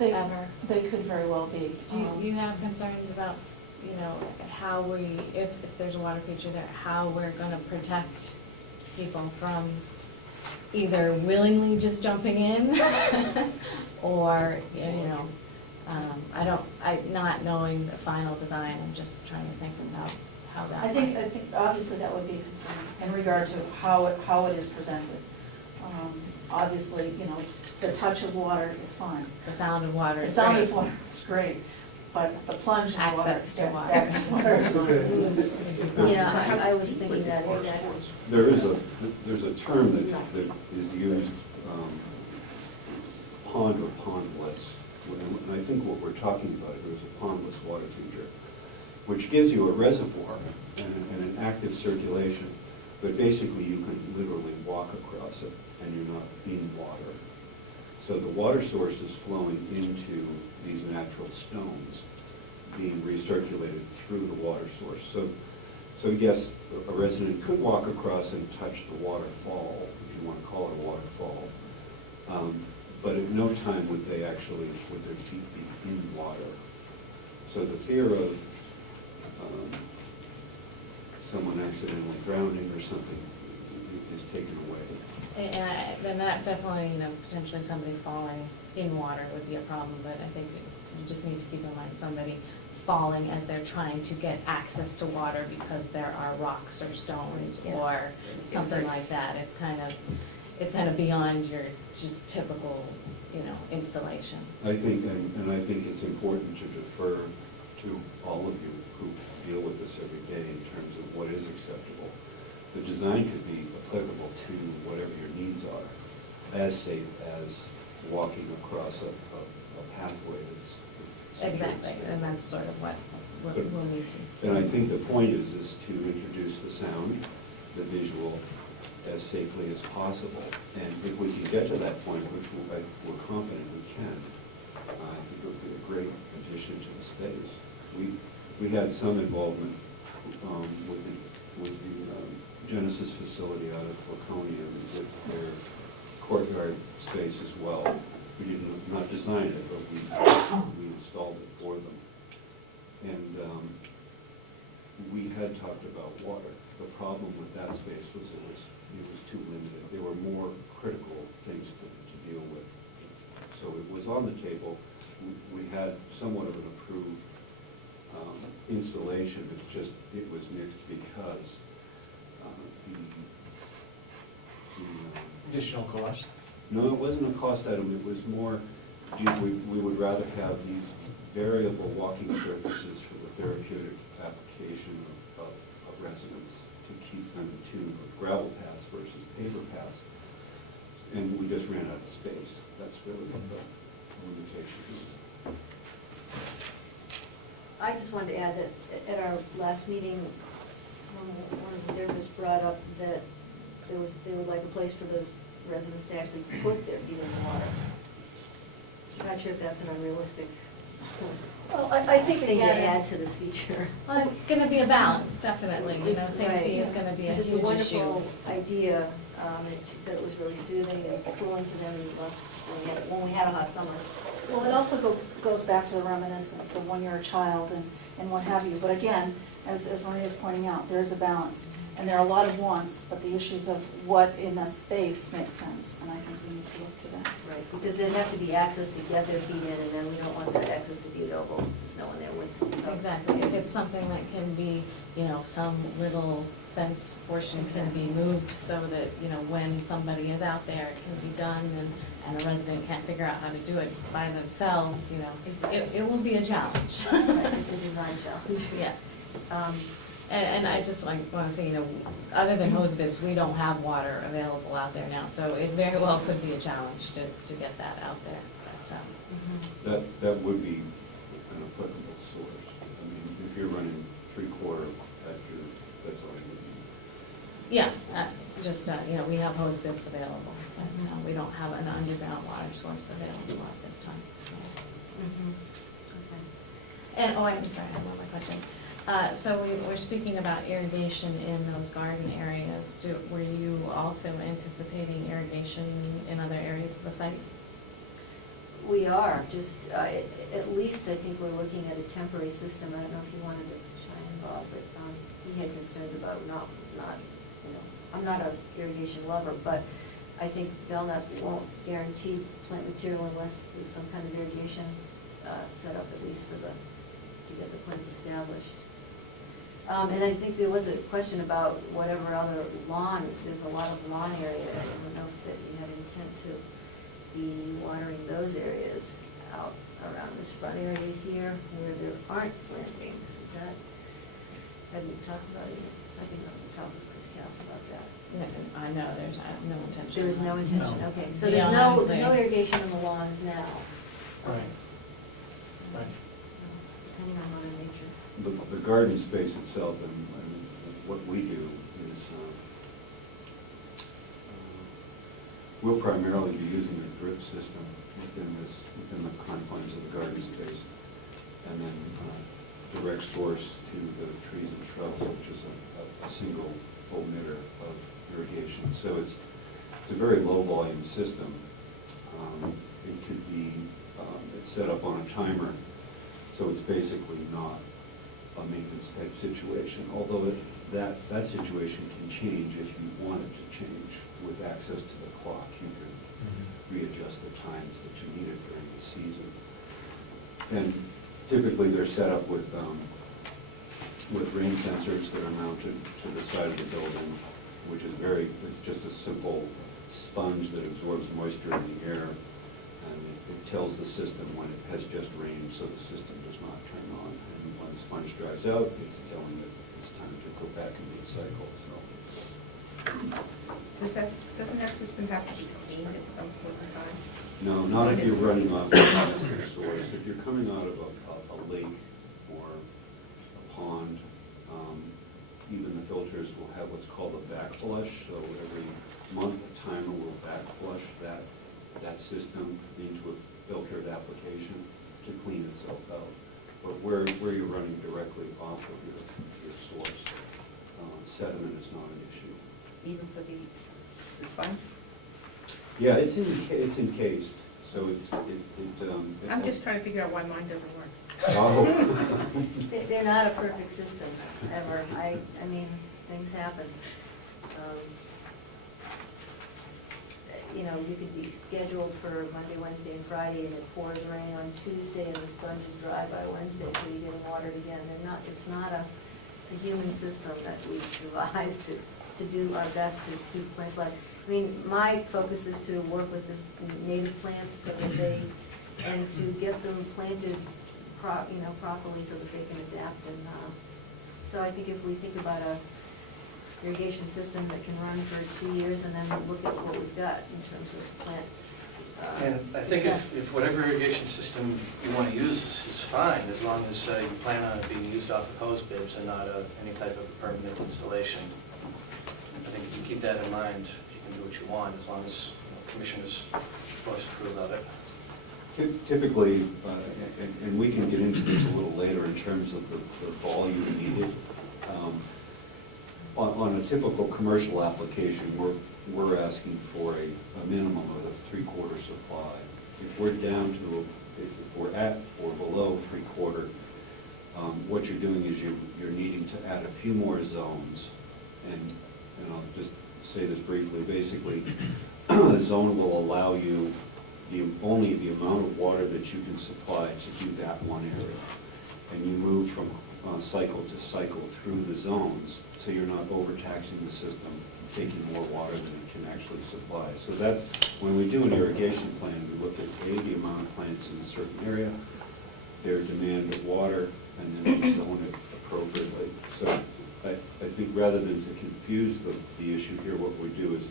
ever? They could very well be. Do you have concerns about, how if there's a water feature there, how we're gonna protect people from either willingly just jumping in or, not knowing the final design, I'm just trying to think about how that. I think obviously that would be a concern in regard to how it is presented. Obviously, the touch of water is fine. The sound of water The is sound great. of water is great, but the plunge in water. Access to water. Access to water is not. Yeah, I was thinking that exactly. There's a term that is used, pond or pondless. And I think what we're talking about here is a pondless water feature, which gives you a reservoir and an active circulation, but basically you can literally walk across it and you're not in water. So the water source is flowing into these natural stones, being recirculated through the water source. So yes, a resident could walk across and touch the waterfall, if you want to call it a waterfall, but at no time would they actually, would their feet be in water. So the fear of someone accidentally drowning or something is taken away. And then that definitely, potentially somebody falling in water would be a problem, but I think you just need to keep in mind somebody falling as they're trying to get access to water because there are rocks or stones or something like that. It's kind of beyond your just typical, installation. I think, and I think it's important to defer to all of you who deal with this every day in terms of what is acceptable. The design could be applicable to whatever your needs are, as safe as walking across a pathway that's... Exactly, and that's sort of what we'll need to. And I think the point is to introduce the sound, the visual, as safely as possible. And if we can get to that point, which we're confident we can, I think it would be a great addition to the space. We had some involvement with the Genesis facility out of Laconia with their courtyard space as well. We did not design it, but we installed it for them. And we had talked about water. The problem with that space was it was too limited. There were more critical things to deal with. So it was on the table. We had somewhat of an approved installation. It's just, it was mixed because Additional cost? no, it wasn't a cost item. It was more, we would rather have these variable walking surfaces for the therapeutic application of residents to keep them to gravel paths versus paper paths. And we just ran out of space. That's really what the limitation is. I just wanted to add that at our last meeting, one of the therapists brought up that they would like a place for the residents to actually put their feet in the water. I'm not sure if that's an unrealistic Well, I think thing to again, add it's- to this feature. Well, it's gonna be a balance, definitely, safety is gonna be a Because huge issue. It's a wonderful idea, and she said it was really soothing and cooling to them when we had a hot summer. Well, it also goes back to the reminiscence of when you're a child and what have you. But again, as Maria's pointing out, there is a balance. And there are a lot of wants, but the issues of what in the space makes sense. And I think we need to look to that. Right, because there'd have to be access to get their feet in, and then we don't want that access to be available. There's no one there with them. So. Exactly, if it's something that can be, some little fence portion can be moved so that, when somebody is out there, it can be done, and a resident can't figure out how to do it by themselves, it will be a challenge. It's a design challenge. Yes. And I just want to say, other than hose bibs, we don't have water available out there now, so it very well could be a challenge to get that out there. But, That would be an applicable source. I mean, if you're running 3/4 that's all you would need. yeah, we have hose bibs available, but we don't have an underground water source available at this time. And, I'm sorry, I have one more question. So we're speaking about irrigation in those garden areas. Were you also anticipating irrigation in other areas of the site? We are, just, at least I think we're looking at a temporary system. I don't know if you wanted to chime in, Bob, but he had concerns about not, you know, I'm not a irrigation lover, but I think Belknap won't guarantee plant material unless there's some kind of irrigation set up, at least to get the plants established. And I think there was a question about whatever other lawn, there's a lot of lawn area. I don't know if that you had intent to be watering those areas out around this front area here where there aren't plantings. Is that, have you talked about it? I think I'll talk with Chris Cass about that. I know, there's no intention. There is no intention, No. okay. So Yeah, there's no clear. irrigation in the lawns now. Right. Right. Depending on Mother Nature. The garden space itself and what we do is, we'll primarily be using a drip system within the confines of the garden space, and then direct source to the trees and shrubs, which is a single emitter of irrigation. So it's a very low volume system. It could be, it's set up on a timer, so it's basically not a maintenance type situation, although that situation can change if you want it to change. With access to the clock, you can readjust the times that you need it during the season. And typically they're set up with rain sensors that are mounted to the side of the building, which is it's just a simple sponge that absorbs moisture in the air, and it tells the system when it has just rained, so the system does not turn on. And when the sponge dries out, it's telling it it's time to go back into the cycle. So. Doesn't that system have to be cleaned at some point in time? No, not if you're running off a domestic source. If you're coming out of a lake or a pond, even the filters will have what's called a back flush. So every month, a timer will back flush that system into a filtered application to clean itself out. But where you're running directly off of your source, sediment is not an issue. Even for the sponge? Yeah, it's encased, so I'm just trying to figure out why mine doesn't work. Oh. They're not a perfect system, ever. I mean, things happen. You know, you could be scheduled for Monday, Wednesday, and Friday, and it pours rain on Tuesday, and the sponge is dry by Wednesday, so you're getting watered again. It's a human system that we've devised to do our best to keep plants alive. I mean, my focus is to work with the native plants so that and to get them planted properly so that they can adapt. And so I think if we think about a irrigation system that can run for 2 years and then look at what we've got in terms of plant And I think success. if whatever irrigation system you want to use is fine, as long as you plan on it being used off of hose bibs and not any type of permanent installation. I think if you keep that in mind, you can do what you want, as long as commissioners voice approve of it. Typically, and we can get into this a little later in terms of the volume needed. On a typical commercial application, we're asking for a minimum of a 3/4 supply. If we're at or below 3/4, what you're doing is you're needing to add a few more zones. And I'll just say this briefly. Basically, a zone will allow you only the amount of water that you can supply to do that one area. And you move from cycle to cycle through the zones, so you're not overtaxing the system, taking more water than it can actually supply. So that's, when we do an irrigation plan, we look at the amount of plants in a certain area, their demand of water, and then we zone it appropriately. So I think rather than to confuse the issue here, what we do is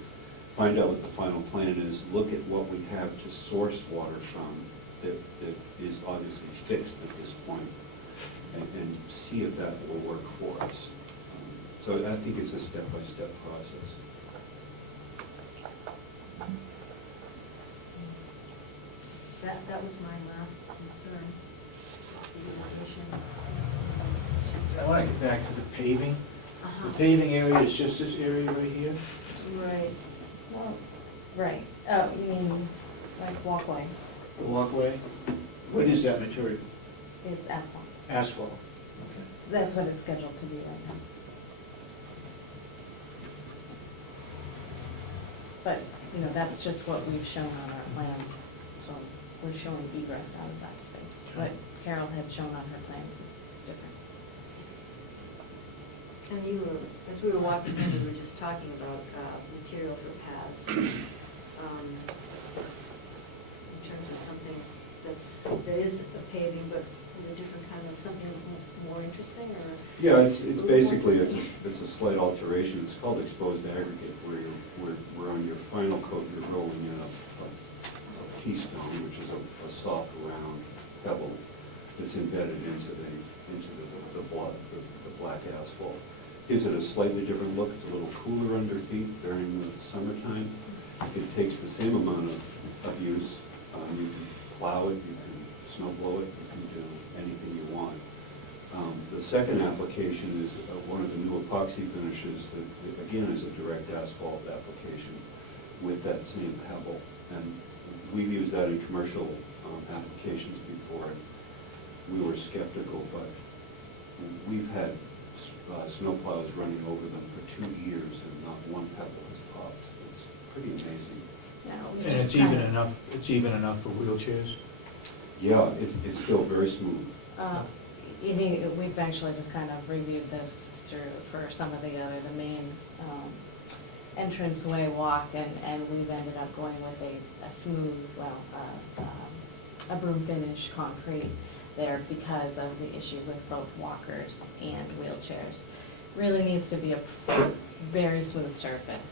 find out what the final plan is, look at what we have to source water from that is obviously fixed at this point, and see if that will work for us. So I think it's a step-by-step process. That was my last concern. I want to get back to the paving. Uh-huh. The paving area is just this area right here? Right. Well, right. Oh, you mean like walkways? The walkway? What is that material? It's asphalt. Asphalt? Okay. That's what it's scheduled to be right now. But, you know, that's just what we've shown on our plans, so we're showing egress out of that space. What Carol had shown on her plans is different. And you were, as we were walking in, we were just talking about material for paths. In terms of something that is a paving, but with a different kind of, something more interesting, or? Yeah, it's basically, it's a slight alteration. It's called exposed aggregate, where on your final coat, you're rolling in a keystone, which is a soft, round pebble that's embedded into the black asphalt. Gives it a slightly different look. It's a little cooler under feet during the summertime. It takes the same amount of use. You can plow it, you can snow blow it, you can do anything you want. The second application is one of the new epoxy finishes that, again, is a direct asphalt application with that same pebble. And we've used that in commercial applications before. We were skeptical, but we've had snowplows running over them for 2 years and not one pebble has popped. It's pretty amazing. Yeah, we And just it's even kinda- enough, it's even enough for wheelchairs? Yeah, it's still very smooth. We've actually just kind of reviewed this through for some of the main entranceway walk, and we've ended up going with a smooth, a broom finish concrete there because of the issue with both walkers and wheelchairs. Really needs to be a very smooth surface.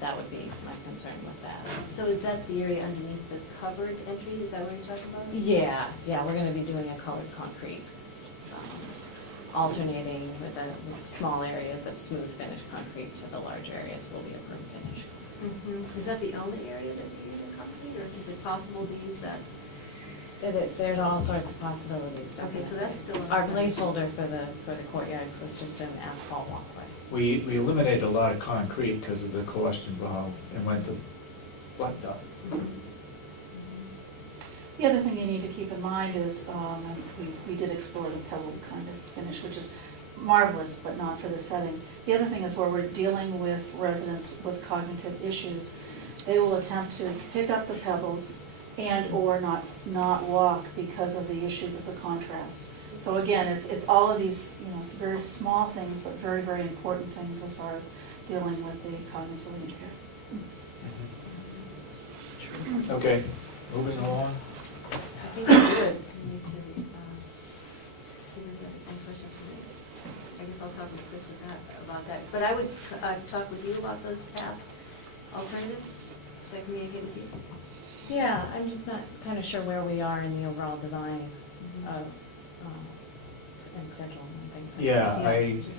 That would be my concern with that. So is that the area underneath the covered entry? Is that what you're talking about? Yeah, we're gonna be doing a colored concrete, alternating with the small areas of smooth finish concrete, so the larger areas will be a broom finish. Is that the only area that you're using concrete, or is it possible to use that? There's all sorts of possibilities. Okay, so that's still. Our placeholder for the courtyards was just an asphalt walkway. We eliminated a lot of concrete because of the cost involved and went to blacktop. The other thing you need to keep in mind is, we did explore the pebble kind of finish, which is marvelous, but not for the setting. The other thing is where we're dealing with residents with cognitive issues, they will attempt to pick up the pebbles and/or not walk because of the issues of the contrast. So again, it's all of these, it's very small things, but very, very important things as far as dealing with the cognitively impaired. Okay, moving along. I think we would need to, any questions for me? I guess I'll talk with Chris about that. But I would talk with you about those path alternatives, so I communicate with you. Yeah, I'm just not kind of sure where we are in the overall design of, and schedule and things like that.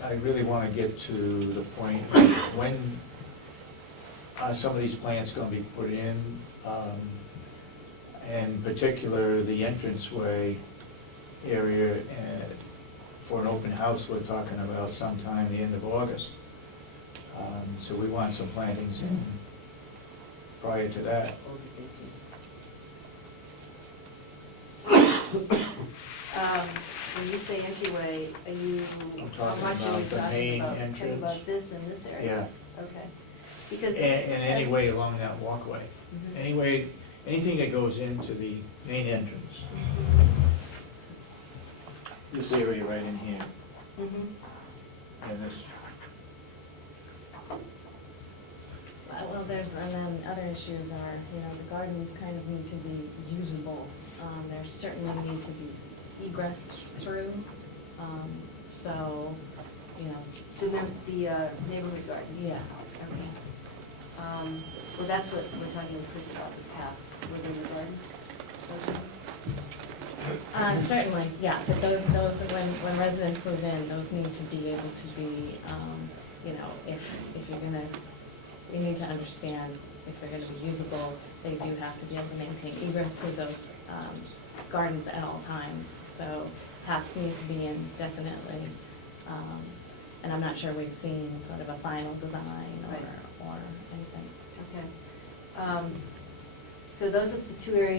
Yeah, I really want to get to the point when are some of these plants going to be put in, and in particular, the entranceway area for an open house, we're talking about sometime the end of August. So we want some plantings in prior to that. When you say entryway, are you, I'm how talking much are about you the talking main about? Talking entrance. about this and this area? Yeah. Okay. Because And this any says- way along that walkway. Mhm. Anyway, anything that goes into the main entrance. This area right in here, Mhm. and this. Well, and then other issues are, the gardens kind of need to be usable. There certainly need to be egress through, so, The neighborhood gardens? yeah. Okay. Well, that's what we're talking with Chris about, the path within the garden. Okay. Certainly, yeah, but those, when residents move in, those need to be able to be, if you're gonna, you need to understand if they're gonna be usable, they do have to be able to maintain egress through those gardens at all times. So paths need to be in definitely, and I'm not sure we've seen sort of a final design Right. or anything. Okay. So those are the two areas